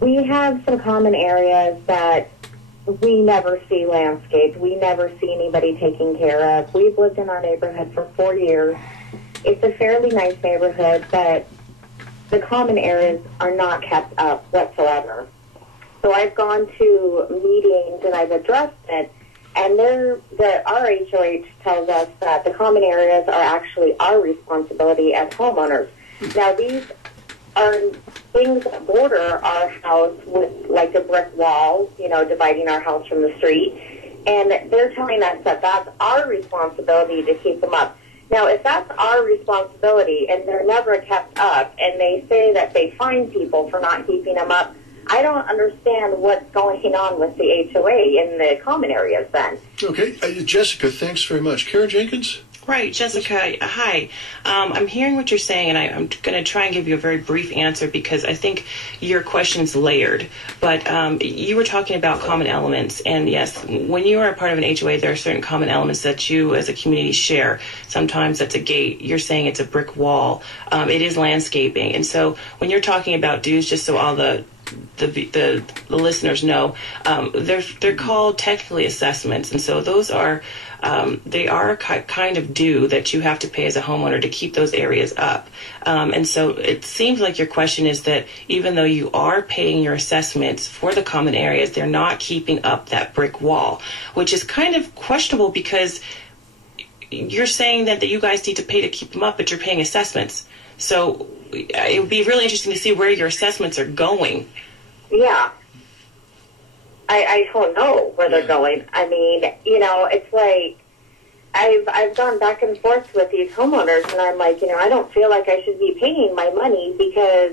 we have some common areas that we never see landscaped. We never see anybody taking care of. We've lived in our neighborhood for 4 years. It's a fairly nice neighborhood, but the common areas are not kept up whatsoever. So I've gone to meetings and I've addressed it, and our HOH tells us that the common areas are actually our responsibility as homeowners. Now, these are things that border our house with, like a brick wall, dividing our house from the street. And they're telling us that that's our responsibility to keep them up. Now, if that's our responsibility and they're never kept up, and they say that they fine people for not keeping them up, I don't understand what's going on with the HOA in the common areas then. Okay. Jessica, thanks very much. Karen Jenkins? Right, Jessica, hi. I'm hearing what you're saying, and I'm going to try and give you a very brief answer because I think your question's layered. But you were talking about common elements, and yes, when you are a part of an HOA, there are certain common elements that you as a community share. Sometimes that's a gate. You're saying it's a brick wall. It is landscaping. And so when you're talking about dues, just so all the listeners know, they're called technically assessments, and so those are they are kind of due that you have to pay as a homeowner to keep those areas up. And so it seems like your question is that even though you are paying your assessments for the common areas, they're not keeping up that brick wall, which is kind of questionable because you're saying that you guys need to pay to keep them up, but you're paying assessments. So it would be really interesting to see where your assessments are going. Yeah. I don't know where they're going. I mean, it's like I've gone back and forth with these homeowners, and I'm like, I don't feel like I should be paying my money because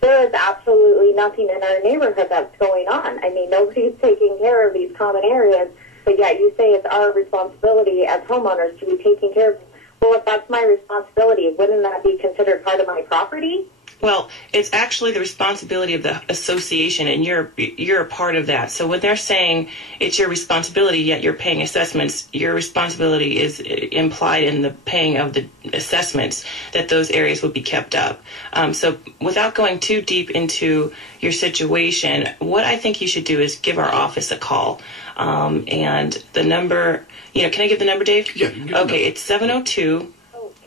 there is absolutely nothing in our neighborhood that's going on. I mean, nobody's taking care of these common areas, but yet you say it's our responsibility as homeowners to be taking care of. Well, if that's my responsibility, wouldn't that be considered part of my property? Well, it's actually the responsibility of the association, and you're a part of that. So when they're saying it's your responsibility, yet you're paying assessments, your responsibility is implied in the paying of the assessments that those areas would be kept up. So without going too deep into your situation, what I think you should do is give our office a call. And the number, can I give the number, Dave? Yeah. Okay, it's 702.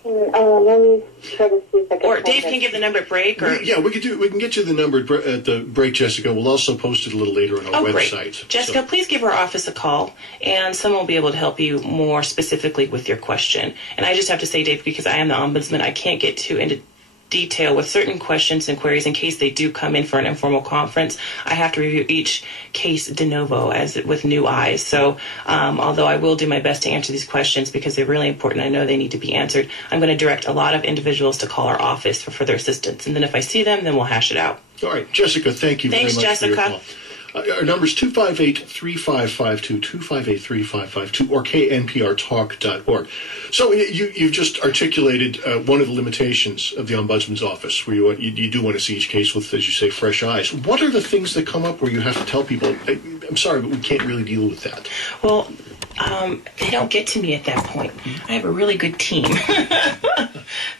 Let me try to see if I can. Or Dave can give the number at break. Or Yeah, we can get you the number at the break, Jessica. We'll also post it a little later on our website. Great. Jessica, please give our office a call, and someone will be able to help you more specifically with your question. And I just have to say, Dave, because I am the ombudsman, I can't get too into detail with certain questions and queries in case they do come in for an informal conference. I have to review each case de novo with new eyes. So although I will do my best to answer these questions because they're really important, I know they need to be answered, I'm going to direct a lot of individuals to call our office for further assistance. And then if I see them, then we'll hash it out. All right. Jessica, thank you very much Jessica. for your call. Our number is 258-3552, 258-3552, or knprtalk.org. So you've just articulated one of the limitations of the Ombudsman's office, where you do want to see each case with, as you say, fresh eyes. What are the things that come up where you have to tell people, I'm sorry, but we can't really deal with that? Well, they don't get to me at that point. I have a really good team.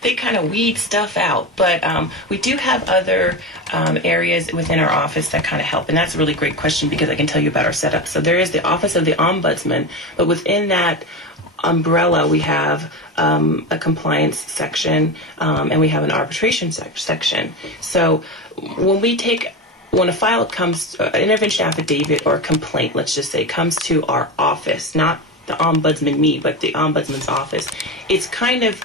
They kind of weed stuff out. But we do have other areas within our office that kind of help. And that's a really great question because I can tell you about our setup. So there is the Office of the Ombudsman, but within that umbrella, we have a compliance section and we have an arbitration section. So when a file comes, an intervention affidavit or a complaint, let's just say, comes to our office, not the ombudsman, me, but the ombudsman's office, it's kind of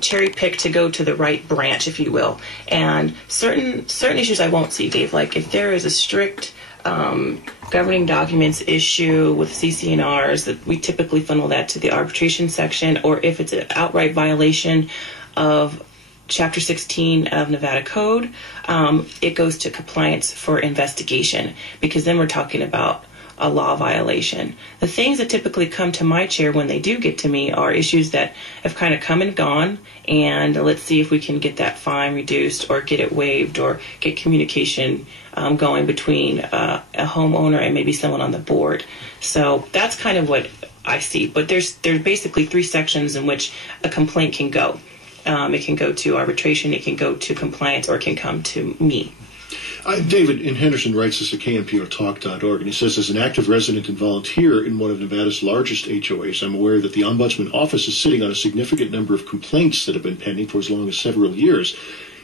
cherry-picked to go to the right branch, if you will. And certain issues I won't see, Dave, like if there is a strict governing documents issue with CC&Rs, that we typically funnel that to the arbitration section, or if it's an outright violation of Chapter 16 of Nevada Code, it goes to compliance for investigation, because then we're talking about a law violation. The things that typically come to my chair when they do get to me are issues that have kind of come and gone, and let's see if we can get that fine reduced or get it waived or get communication going between a homeowner and maybe someone on the board. So that's kind of what I see. But there's basically three sections in which a complaint can go. It can go to arbitration, it can go to compliance, or it can come to me. David in Henderson writes us at knprtalk.org, and he says, as an active resident and volunteer in one of Nevada's largest HOAs, I'm aware that the Ombudsman Office is sitting on a significant number of complaints that have been pending for as long as several years.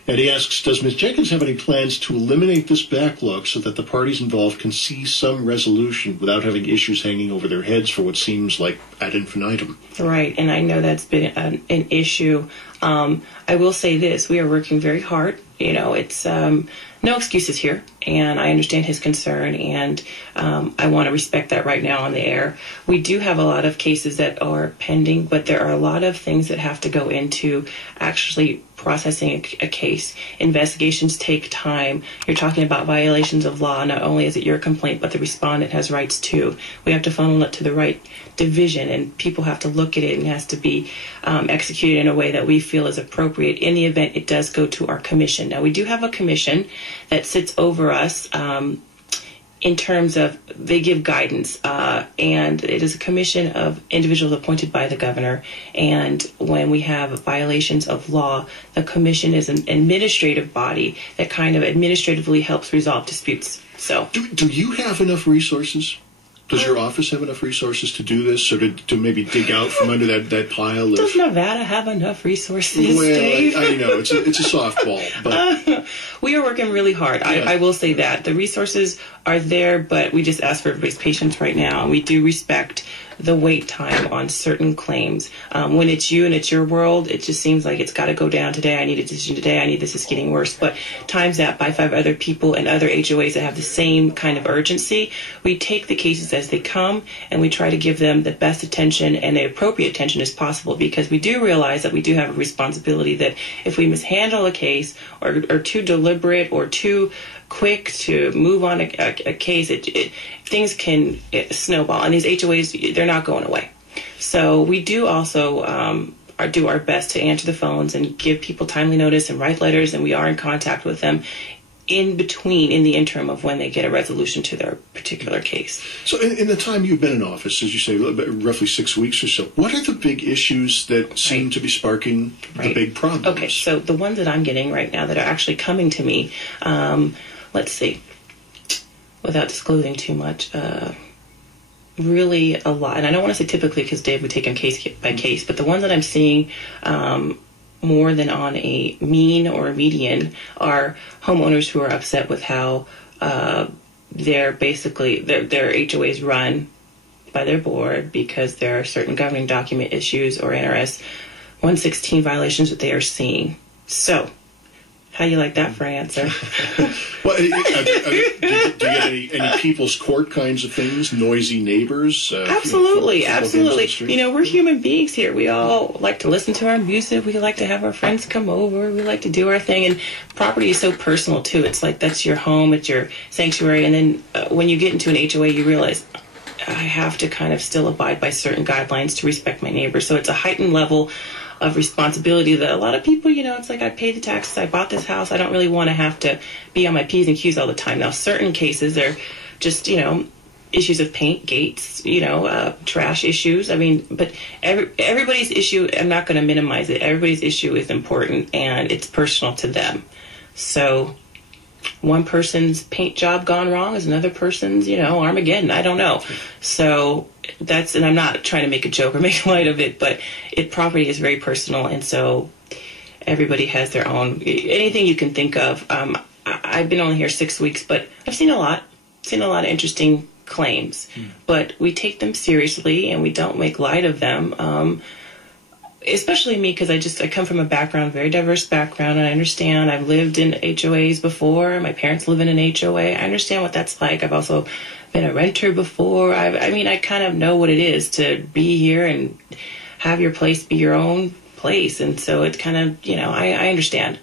And he asks, does Ms. Jenkins have any plans to eliminate this backlog so that the parties involved can see some resolution without having issues hanging over their heads for what seems like ad infinitum? Right, and I know that's been an issue. I will say this, we are working very hard. You know, it's no excuses here, and I understand his concern, and I want to respect that right now on the air. We do have a lot of cases that are pending, but there are a lot of things that have to go into actually processing a case. Investigations take time. You're talking about violations of law. Not only is it your complaint, but the respondent has rights too. We have to funnel it to the right division, and people have to look at it, and it has to be executed in a way that we feel is appropriate. In the event it does go to our commission. Now, we do have a commission that sits over us in terms of they give guidance, and it is a commission of individuals appointed by the governor. And when we have violations of law, the commission is an administrative body that kind of administratively helps resolve disputes. So, do you have enough resources? Does your office have enough resources to do this, or to maybe dig out from under that pile of... Does Nevada have enough resources, well, Dave? I know, it's a softball, but... We are working really hard. Yeah. I will say that. The resources are there, but we just ask for everybody's patience right now. We do respect the wait time on certain claims. When it's you and it's your world, it just seems like it's got to go down today. I need a decision today. I need this is getting worse. But times that by 5 other people and other HOAs that have the same kind of urgency, we take the cases as they come and we try to give them the best attention and the appropriate attention as possible, because we do realize that we do have a responsibility that if we mishandle a case or too deliberate or too quick to move on a case, things can snowball. And these HOAs, they're not going away. So we do also do our best to answer the phones and give people timely notice and write letters, and we are in contact with them in the interim of when they get a resolution to their particular case. So in the time you've been in office, as you say, roughly 6 weeks or so, what are the big issues that seem to be sparking the big problems? Okay, so the ones that I'm getting right now that are actually coming to me, let's see, without disclosing too much, really a lot. And I don't want to say typically because Dave would take them case by case, but the ones that I'm seeing more than on a mean or a median are homeowners who are upset with how their HOAs run by their board, because there are certain governing document issues or NRS 116 violations that they are seeing. So, how do you like that for an answer? Well, do you get any people's court kinds of things? Noisy neighbors? Absolutely, absolutely. You know, we're human beings here. We all like to listen to our music. We like to have our friends come over. We like to do our thing. And property is so personal, too. It's like that's your home. It's your sanctuary. And then when you get into an HOA, you realize I have to kind of still abide by certain guidelines to respect my neighbors. So it's a heightened level of responsibility that a lot of people, you know, it's like I paid the taxes, I bought this house, I don't really want to have to be on my P's and Q's all the time. Now, certain cases are just, you know, issues of paint, gates, you know, trash issues. I mean, but everybody's issue, I'm not going to minimize it. Everybody's issue is important and it's personal to them. So one person's paint job gone wrong is another person's, you know, Armageddon. I don't know. So that's, and I'm not trying to make a joke or make light of it, but property is very personal, and so everybody has their own, anything you can think of. I've been only here 6 weeks, but I've seen a lot of interesting claims, but we take them seriously and we don't make light of them. Especially me, because I come from a very diverse background, and I understand. I've lived in HOAs before. My parents live in an HOA. I understand what that's like. I've also been a renter before. I kind of know what it is to be here and have your place be your own place. And so it's kind of, you know, I understand.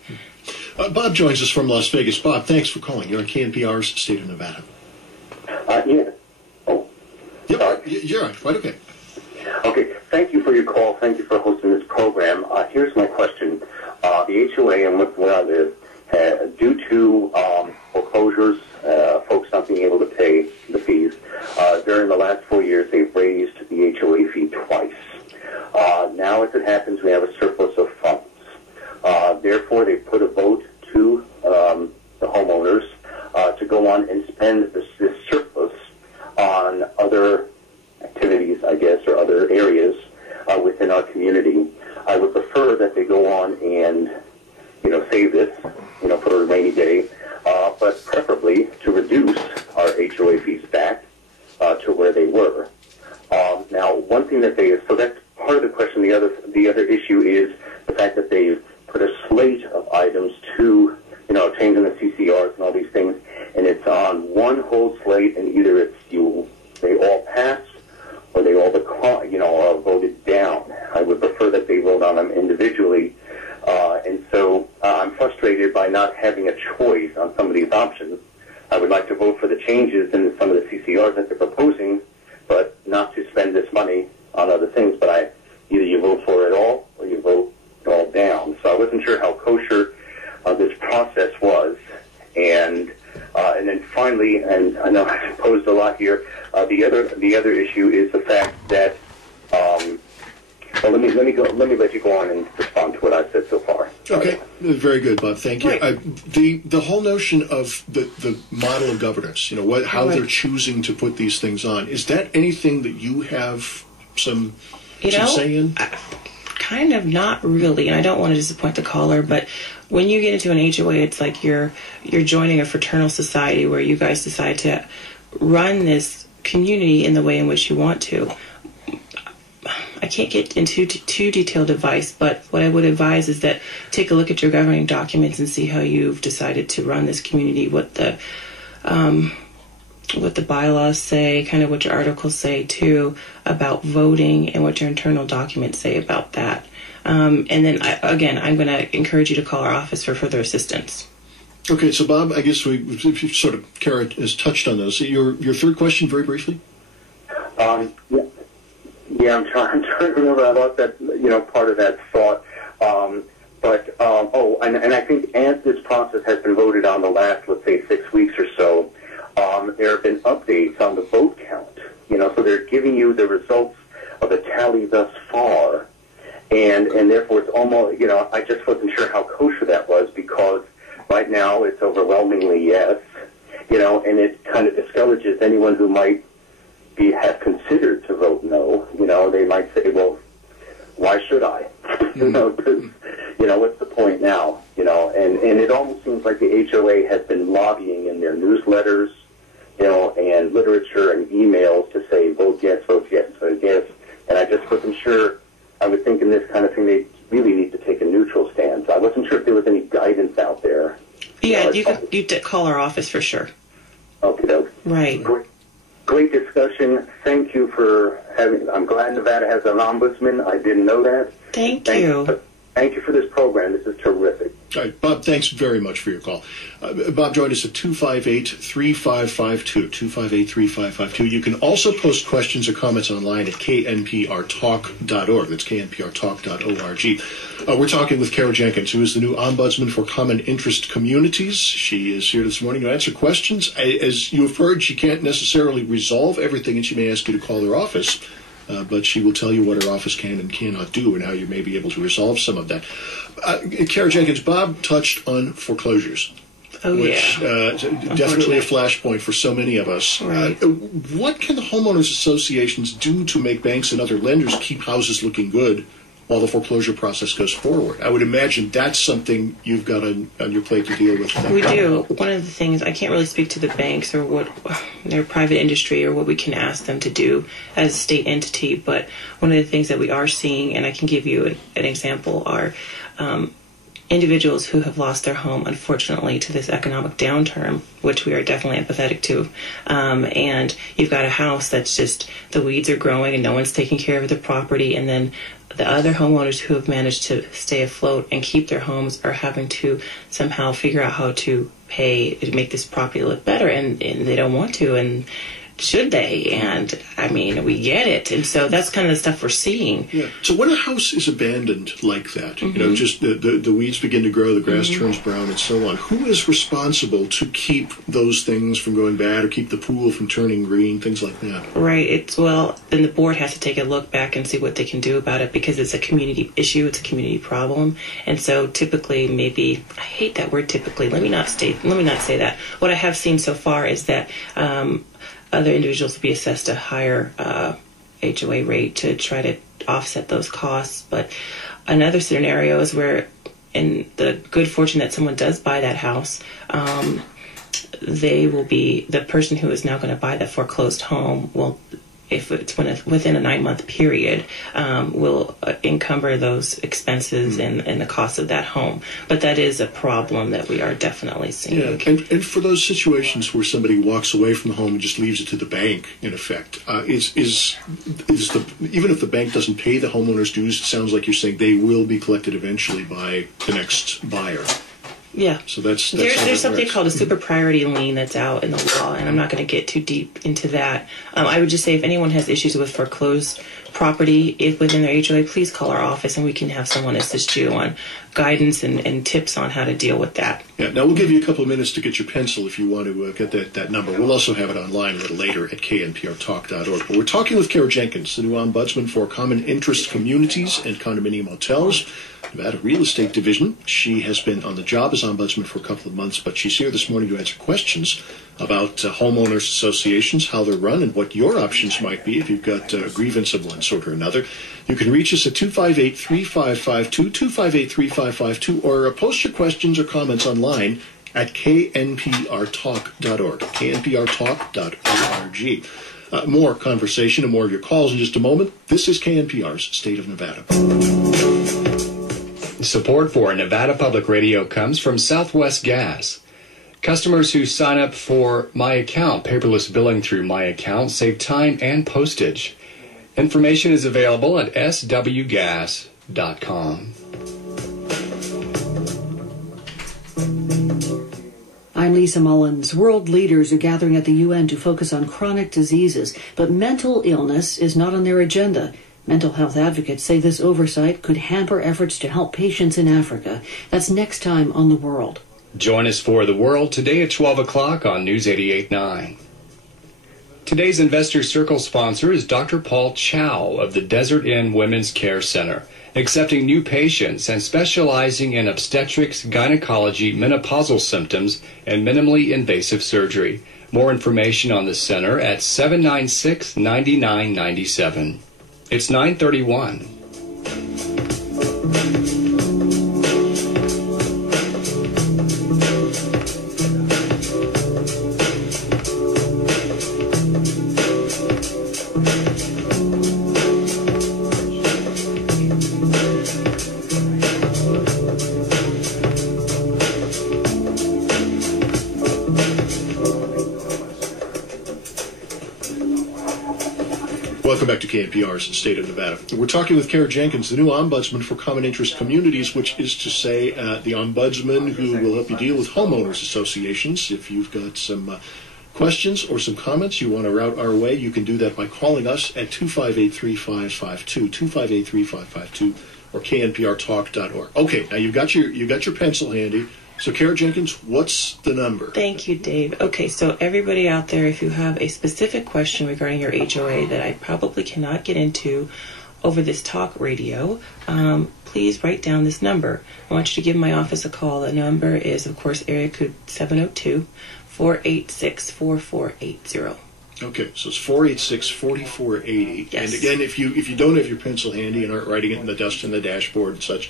Bob joins us from Las Vegas. Bob, thanks for calling. You're on KNPR's State of Nevada. Yeah. Oh. Yep, you're right. Quite okay. Okay, thank you for your call. Thank you for hosting this program. Here's my question. The HOA in where I live, due to foreclosures, folks not being able to pay the fees, during the last 4 years, they've raised the HOA fee twice. Now, as it happens, we have a surplus of funds. Therefore, they put a vote to the homeowners go on and spend this surplus on other activities, I guess, or other areas within our community. I would prefer that they go on and, save this, for a rainy day, but preferably to reduce our HOA fees back to where they were. Now, one thing so that's part of the question. The other issue is the fact that they've put a slate of items to, changing the CCRs and all these things, and it's on one whole slate, and either they all pass or they all are voted down. I would prefer that they vote on them individually, and so I'm frustrated by not having a choice on some of these options. I would like to vote for the changes in some of the CCRs that they're proposing, but not to spend this money on other things. But either you vote for it all or you vote it all down. So I wasn't sure how kosher this process was. And then finally, and I know I posed a lot here, the other issue is the fact that let me let you go on and respond to what I've said so far. Okay, very good, Bob. Thank you. Right. The whole notion of the model of governance, how they're choosing to put these things on, is that anything that you have some say in? Kind of not really, and I don't want to disappoint the caller, but when you get into an HOA, it's like you're joining a fraternal society where you guys decide to run this community in the way in which you want to. I can't get into too detailed advice, but what I would advise is that take a look at your governing documents and see how you've decided to run this community, what the bylaws say, kind of what your articles say too about voting, and what your internal documents say about that. And then I'm going to encourage you to call our office for further assistance. Okay, so Bob, I guess we sort of, Kara has touched on those. Your third question, very briefly. Yeah, I'm trying to remember. I lost that, part of that thought. And I think as this process has been voted on the last, let's say, 6 weeks or so, there have been updates on the vote count. So they're giving you the results of the tally thus far, and therefore it's almost, I just wasn't sure how kosher that was, because right now it's overwhelmingly yes, and it kind of discourages anyone who might have considered to vote no. They might say, well, why should I? What's the point now? And it almost seems like the HOA has been lobbying in their newsletters, and literature and emails to say vote yes, vote yes, vote yes. And I just wasn't sure. I would think in this kind of thing they really need to take a neutral stance. I wasn't sure if there was any guidance out there. Yeah, you could call our office for sure. Okay, right. Great discussion. Thank you for having. I'm glad Nevada has an ombudsman. I didn't know that. Thank you. Thank you for this program. This is terrific. All right, Bob, thanks very much for your call. Bob joined us at 258-3552, 258-3552. You can also post questions or comments online at knprtalk.org. That's knprtalk.org. We're talking with Kara Jenkins, who is the new Ombudsman for Common Interest Communities. She is here this morning to answer questions. As you have heard, she can't necessarily resolve everything, and she may ask you to call her office. But she will tell you what her office can and cannot do and how you may be able to resolve some of that. Kara Jenkins, Bob touched on foreclosures, which definitely a flashpoint for so many of us. Right. What can the homeowners associations do to make banks and other lenders keep houses looking good while the foreclosure process goes forward? I would imagine that's something you've got on your plate to deal with. We do. One of the things, I can't really speak to the banks or what their private industry or what we can ask them to do as a state entity, but one of the things that we are seeing, and I can give you an example, are individuals who have lost their home, unfortunately, to this economic downturn, which we are definitely empathetic to. And you've got a house that's just, the weeds are growing and no one's taking care of the property, and then the other homeowners who have managed to stay afloat and keep their homes are having to somehow figure out how to pay to make this property look better, and they don't want to. And should they? And I mean, we get it. And so that's kind of the stuff we're seeing. Yeah. So when a house is abandoned like that, you know, just the weeds begin to grow, the grass turns brown, and so on, who is responsible to keep those things from going bad or keep the pool from turning green, things like that? Right. Then the board has to take a look back and see what they can do about it, because it's a community issue, it's a community problem. And so typically, maybe, I hate that word typically, let me not say that. What I have seen so far is that other individuals will be assessed a higher HOA rate to try to offset those costs. But another scenario is where, in the good fortune that someone does buy that house, they will be, the person who is now going to buy that foreclosed home will, if it's within a 9-month period, will encumber those expenses and the cost of that home. But that is a problem that we are definitely seeing. Yeah, and for those situations where somebody walks away from the home and just leaves it to the bank, in effect, even if the bank doesn't pay the homeowner's dues, it sounds like you're saying they will be collected eventually by the next buyer. Yeah. So that's there's something called a super priority lien that's out in the law, and I'm not going to get too deep into that. I would just say if anyone has issues with foreclosed property within their HOA, please call our office and we can have someone assist you on guidance and tips on how to deal with that. Yeah. Now we'll give you a couple of minutes to get your pencil if you want to get that number. We'll also have it online a little later at knprtalk.org. But we're talking with Kara Jenkins, the new ombudsman for common interest communities and condominium hotels, Nevada Real Estate Division. She has been on the job as ombudsman for a couple of months, but she's here this morning to answer questions about homeowners associations, how they're run, and what your options might be if you've got a grievance of one sort or another. You can reach us at 258-3552, 258-3552, or post your questions or comments online at knprtalk.org, knprtalk.org. More conversation and more of your calls in just a moment. This is KNPR's State of Nevada. Support for Nevada Public Radio comes from Southwest Gas. Customers who sign up for My Account, paperless billing through My Account, save time and postage. Information is available at swgas.com. I'm Lisa Mullins. World leaders are gathering at the UN to focus on chronic diseases, but mental illness is not on their agenda. Mental health advocates say this oversight could hamper efforts to help patients in Africa. That's next time on The World. Join us for The World today at 12 o'clock on News 88.9. Today's Investor Circle sponsor is Dr. Paul Chow of the Desert Inn Women's Care Center, accepting new patients and specializing in obstetrics, gynecology, menopausal symptoms, and minimally invasive surgery. More information on the center at 796-9997. It's 9:31. Welcome back to KNPR's State of Nevada. We're talking with Kara Jenkins, the new ombudsman for common interest communities, which is to say the ombudsman who will help you deal with homeowners associations. If you've got some questions or some comments you want to route our way, you can do that by calling us at 258-3552, 258-3552, or knprtalk.org. Okay, now you've got your pencil handy. So, Kara Jenkins, what's the number? Thank you, Dave. Okay, so everybody out there, if you have a specific question regarding your HOA that I probably cannot get into over this talk radio, please write down this number. I want you to give my office a call. The number is, of course, area code 702-486-4480. Okay, so it's 486-4480. Yes. And again, if you don't have your pencil handy and aren't writing it in the dust in the dashboard and such,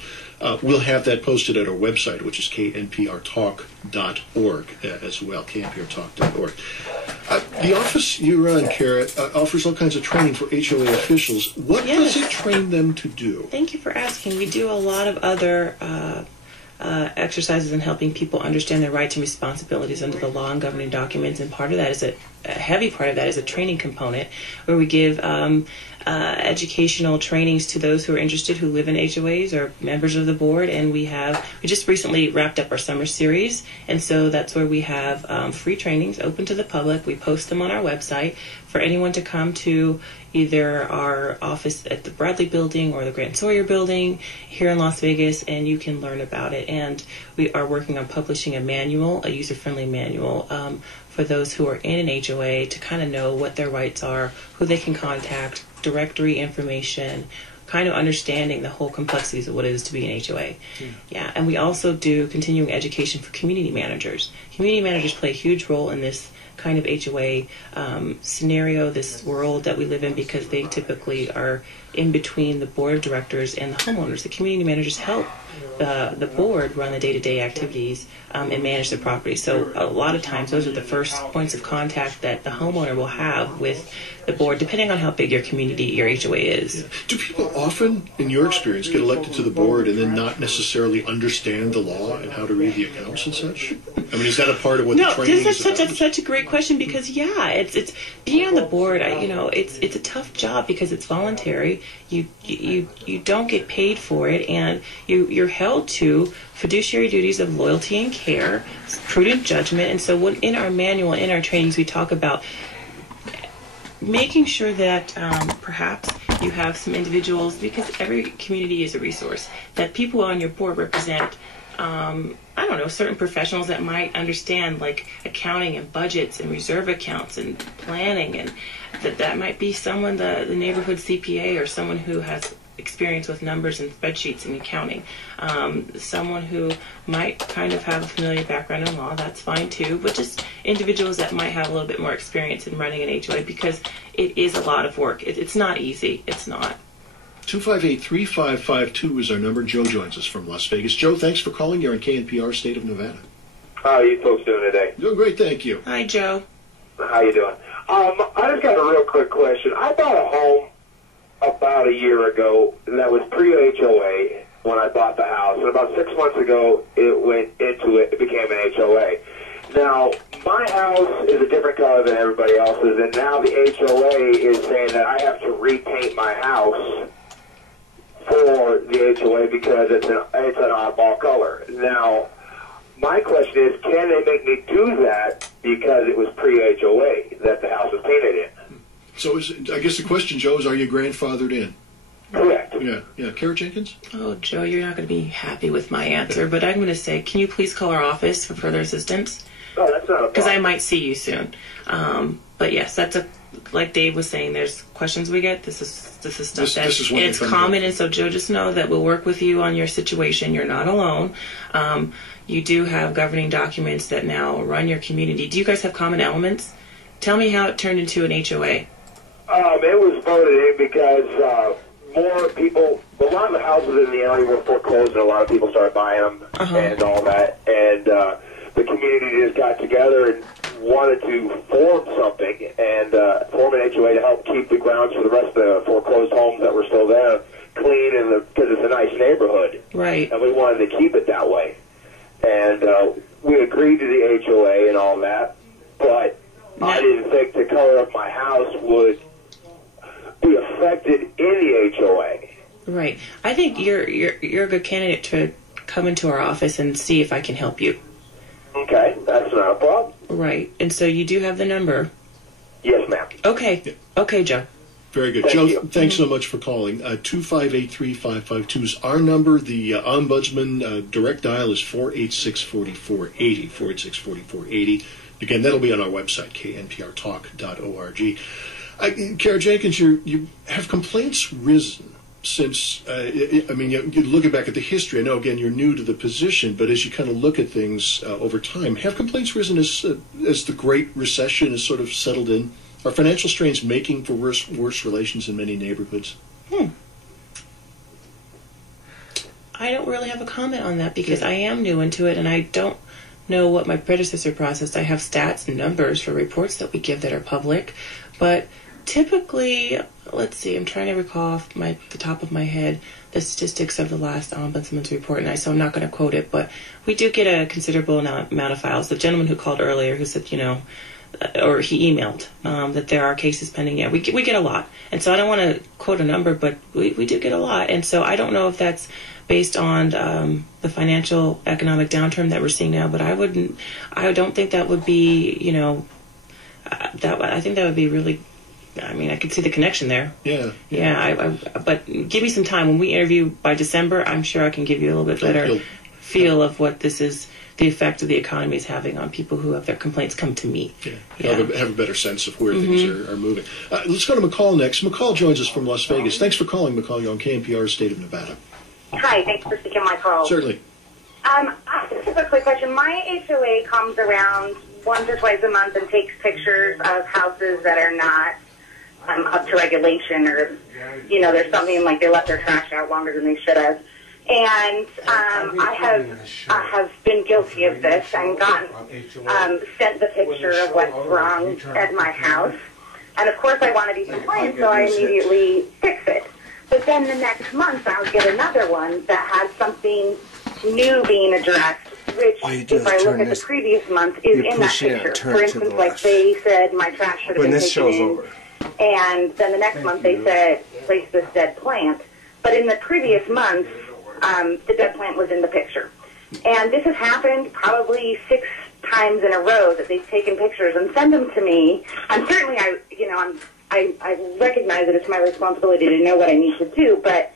we'll have that posted at our website, which is knprtalk.org as well, knprtalk.org. The office you run, Kara, offers all kinds of training for HOA officials. What does it train them to do? Thank you for asking. We do a lot of other exercises in helping people understand their rights and responsibilities under the law and governing documents, and part of that is a heavy part of that is a training component where we give educational trainings to those who are interested who live in HOAs or members of the board. And we just recently wrapped up our summer series, and so that's where we have free trainings open to the public. We post them on our website for anyone to come to either our office at the Bradley Building or the Grant Sawyer Building here in Las Vegas, and you can learn about it. And we are working on publishing a user-friendly manual for those who are in an HOA to kind of know what their rights are, who they can contact, directory information, kind of understanding the whole complexities of what it is to be an HOA. Yeah, and we also do continuing education for community managers. Community managers play a huge role in this kind of HOA scenario, this world that we live in, because they typically are in between the board of directors and the homeowners. The community managers help the board run the day-to-day activities and manage the property. So a lot of times those are the first points of contact that the homeowner will have with the board, depending on how big your community, your HOA is. Do people often, in your experience, get elected to the board and then not necessarily understand the law and how to read the accounts and such? I mean, is that a part of what the training is about? That's such a great question, because it's being on the board. It's a tough job because it's voluntary. You don't get paid for it, and you're held to fiduciary duties of loyalty and care, prudent judgment. And so in our manual, in our trainings, we talk about making sure that perhaps you have some individuals, because every community is a resource, that people on your board represent certain professionals that might understand, like accounting and budgets and reserve accounts and planning, and that might be someone, the neighborhood CPA, or someone who has experience with numbers and spreadsheets and accounting. Someone who might kind of have a familiar background in law, that's fine too, but just individuals that might have a little bit more experience in running an HOA, because it is a lot of work. It's not easy. It's not. 258-3552 is our number. Joe joins us from Las Vegas. Joe, thanks for calling. You're on KNPR, State of Nevada. How are you folks doing today? Doing great, thank you. Hi, Joe. How you doing? I just got a real quick question. I bought a home about a year ago that was pre-HOA when I bought the house, and about 6 months ago it became an HOA. Now, my house is a different color than everybody else's, and now the HOA is saying that I have to repaint my house for the HOA because it's an oddball color. Now, my question is, can they make me do that because it was pre-HOA that the house was painted in? So I guess the question, Joe, is are you grandfathered in? Correct. Yeah. Kara Jenkins? Oh, Joe, you're not going to be happy with my answer, but I'm going to say, can you please call our office for further assistance? Oh, that's not a problem. Because I might see you soon. But yes, like Dave was saying, there's questions we get. This is stuff it's common, and so Joe, just know that we'll work with you on your situation. You're not alone. You do have governing documents that now run your community. Do you guys have common elements? Tell me how it turned into an HOA. It was voted in because more people, a lot of the houses in the area were foreclosed, and a lot of people started buying them and all that. And the community just got together and wanted to form something and form an HOA to help keep the grounds for the rest of the foreclosed homes that were still there clean, and because it's a nice neighborhood. Right. And we wanted to keep it that way. And we agreed to the HOA and all that, but I didn't think the color of my house would be affected in the HOA. Right. I think you're a good candidate to come into our office and see if I can help you. Okay, that's not a problem. Right. And so you do have the number? Yes, ma'am. Okay. Yeah. Okay, Joe. Very good. Joe, thanks so much for calling. 258-3552 is our number. The Ombudsman direct dial is 486-4480, 486-4480. Again, that'll be on our website, knprtalk.org. Kara Jenkins, you have complaints risen since, you look back at the history. I know, again, you're new to the position, but as you kind of look at things over time, have complaints risen as the Great Recession has sort of settled in? Are financial strains making for worse relations in many neighborhoods? I don't really have a comment on that because I am new into it, and I don't know what my predecessor processed. I have stats and numbers for reports that we give that are public, but Typically, let's see, I'm trying to recall off the top of my head the statistics of the last Ombudsman's report, and so I'm not going to quote it, but we do get a considerable amount of files. The gentleman who called earlier who said, or he emailed that there are cases pending. Yeah, we get a lot. And so I don't want to quote a number, but we do get a lot. And so I don't know if that's based on the financial economic downturn that we're seeing now, but I don't think that would be, I think that would be really, I mean, I could see the connection there. Yeah. Yeah, but give me some time. When we interview by December, I'm sure I can give you a little bit better feel of what this is, the effect of the economy is having on people who have their complaints come to me. Yeah. Have a better sense of where things are moving. Let's go to McCall next. McCall joins us from Las Vegas. Thanks for calling, McCall. You're on KNPR, State of Nevada. Hi, thanks for taking my call. Certainly. Just have a quick question. My HOA comes around once or twice a month and takes pictures of houses that are not up to regulation, or, there's something like they left their trash out longer than they should have. And I have been guilty of this and gotten sent the picture of what's wrong at my house. And, of course, I want to be compliant, so I immediately fix it. But then the next month I'll get another one that has something new being addressed, which, if I look at the previous month, is in that picture. For instance, like they said my trash should have been taken in. And then the next month they said, place this dead plant. But in the previous month, the dead plant was in the picture. And this has happened probably 6 times in a row that they've taken pictures and send them to me. And certainly I recognize that it's my responsibility to know what I need to do, but,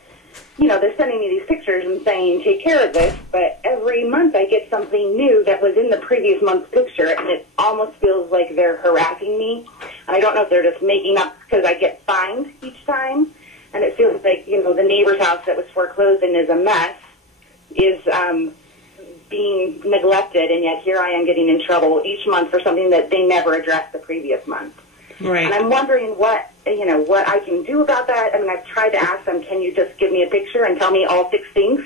they're sending me these pictures and saying, take care of this, but every month I get something new that was in the previous month's picture, and it almost feels like they're harassing me. And I don't know if they're just making up because I get fined each time, and it feels like, the neighbor's house that was foreclosed and is a mess is being neglected, and yet here I am getting in trouble each month for something that they never addressed the previous month. Right. And I'm wondering what I can do about that. I mean, I've tried to ask them, can you just give me a picture and tell me all 6 things?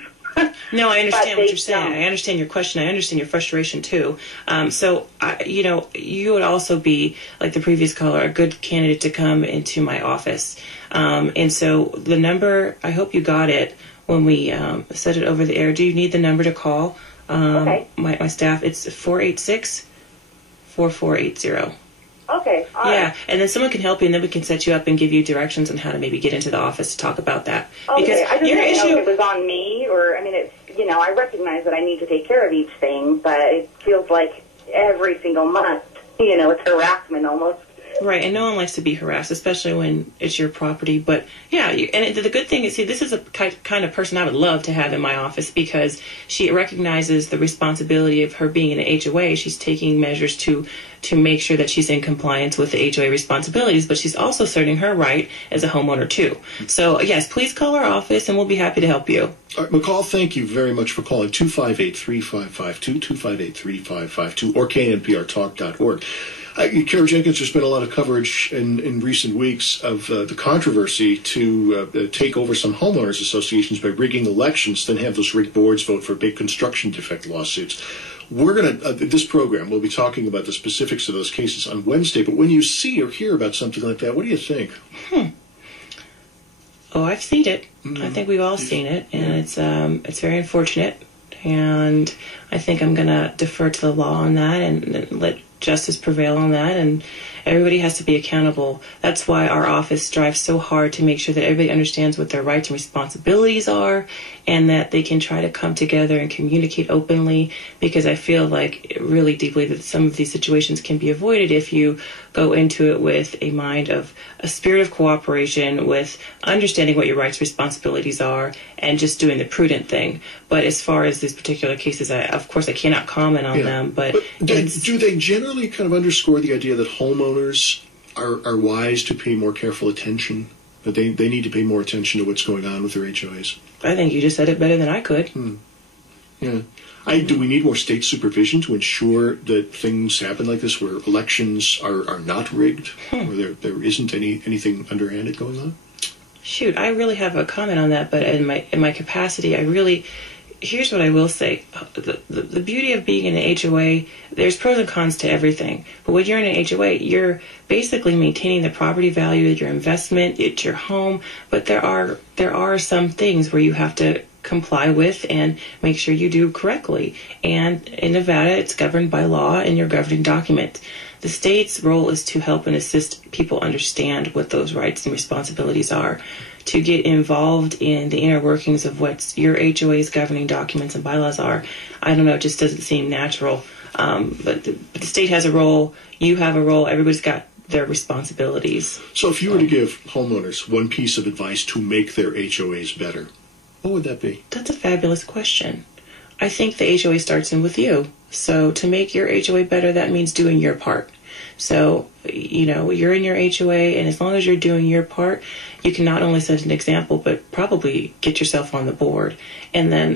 No, I understand what you're saying. I understand your question. I understand your frustration, too. You would also be, like the previous caller, a good candidate to come into my office. And so the number, I hope you got it when we said it over the air. Do you need the number to call? Okay. My staff, it's 486-4480. Okay. All yeah, right. and then someone can help you, and then we can set you up and give you directions on how to maybe get into the office to talk about that. Okay. Because I just didn't know if it was on me, or, I mean, it's, I recognize that I need to take care of each thing, but it feels like every single month, it's harassment almost. Right, and no one likes to be harassed, especially when it's your property. But yeah, the good thing is, this is a kind of person I would love to have in my office, because she recognizes the responsibility of her being in an HOA. She's taking measures to make sure that she's in compliance with the HOA responsibilities, but she's also asserting her right as a homeowner too. So yes, please call our office, and we'll be happy to help you. All right, McCall, thank you very much for calling 258-3552, 258-3552, or knprtalk.org. Kara Jenkins, there's been a lot of coverage in recent weeks of the controversy to take over some homeowners associations by rigging elections, then have those rigged boards vote for big construction defect lawsuits. We're going to, this program, we'll be talking about the specifics of those cases on Wednesday, but when you see or hear about something like that, what do you think? Oh, I've seen it. Mm-hmm. I think we've all seen it, and it's very unfortunate, and I think I'm going to defer to the law on that and let justice prevail on that, and everybody has to be accountable. That's why our office strives so hard to make sure that everybody understands what their rights and responsibilities are, and that they can try to come together and communicate openly, because I feel like really deeply that some of these situations can be avoided if you go into it with a mind of a spirit of cooperation, with understanding what your rights and responsibilities are, and just doing the prudent thing. But as far as these particular cases, of course I cannot comment on them, but do they generally kind of underscore the idea that homeowners are wise to pay more careful attention, that they need to pay more attention to what's going on with their HOAs? I think you just said it better than I could. Yeah. Do we need more state supervision to ensure that things happen like this, where elections are not rigged, where there isn't anything underhanded going on? Shoot, I really have a comment on that, but in my capacity, I really, here's what I will say. The beauty of being in an HOA, there's pros and cons to everything. But when you're in an HOA, you're basically maintaining the property value of your investment. It's your home. But there are some things where you have to comply with and make sure you do correctly. And in Nevada, it's governed by law and your governing document. The state's role is to help and assist people understand what those rights and responsibilities are. To get involved in the inner workings of what your HOA's governing documents and bylaws are, I don't know, it just doesn't seem natural. But the state has a role, you have a role, everybody's got their responsibilities. So if you were to give homeowners one piece of advice to make their HOAs better, what would that be? That's a fabulous question. I think the HOA starts in with you. So to make your HOA better, that means doing your part. So, you're in your HOA, and as long as you're doing your part, you can not only set an example, but probably get yourself on the board. And then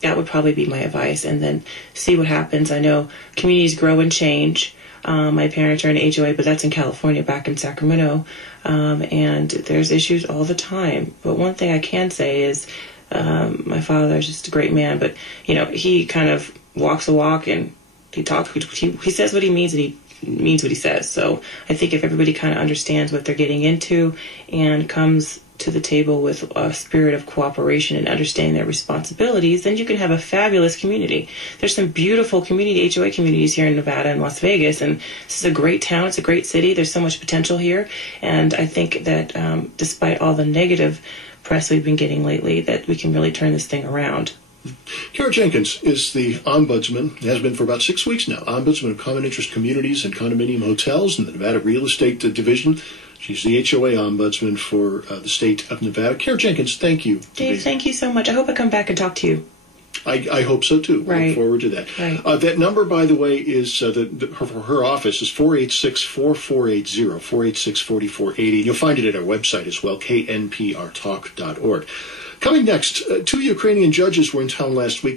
that would probably be my advice. And then see what happens. I know communities grow and change. My parents are in an HOA, but that's in California, back in Sacramento. And there's issues all the time. But one thing I can say is my father is just a great man, but, he kind of walks the walk and he talks, he says what he means and he means what he says. So I think if everybody kind of understands what they're getting into and comes to the table with a spirit of cooperation and understanding their responsibilities, then you can have a fabulous community. There's some beautiful HOA communities here in Nevada and Las Vegas, and this is a great town. It's a great city. There's so much potential here, and I think that despite all the negative press we've been getting lately, that we can really turn this thing around. Kara Jenkins is the ombudsman, has been for about 6 weeks now, ombudsman of common interest communities and condominium hotels in the Nevada Real Estate Division. She's the HOA ombudsman for the state of Nevada. Kara Jenkins, thank you. Dave, thank you so much. I hope I come back and talk to you. I hope so, too. Right. Look forward to that. Right. That number, by the way, is her office is 486-4480, 486-4480. And you'll find it at our website as well, knprtalk.org. Coming next, 2 Ukrainian judges were in town last week to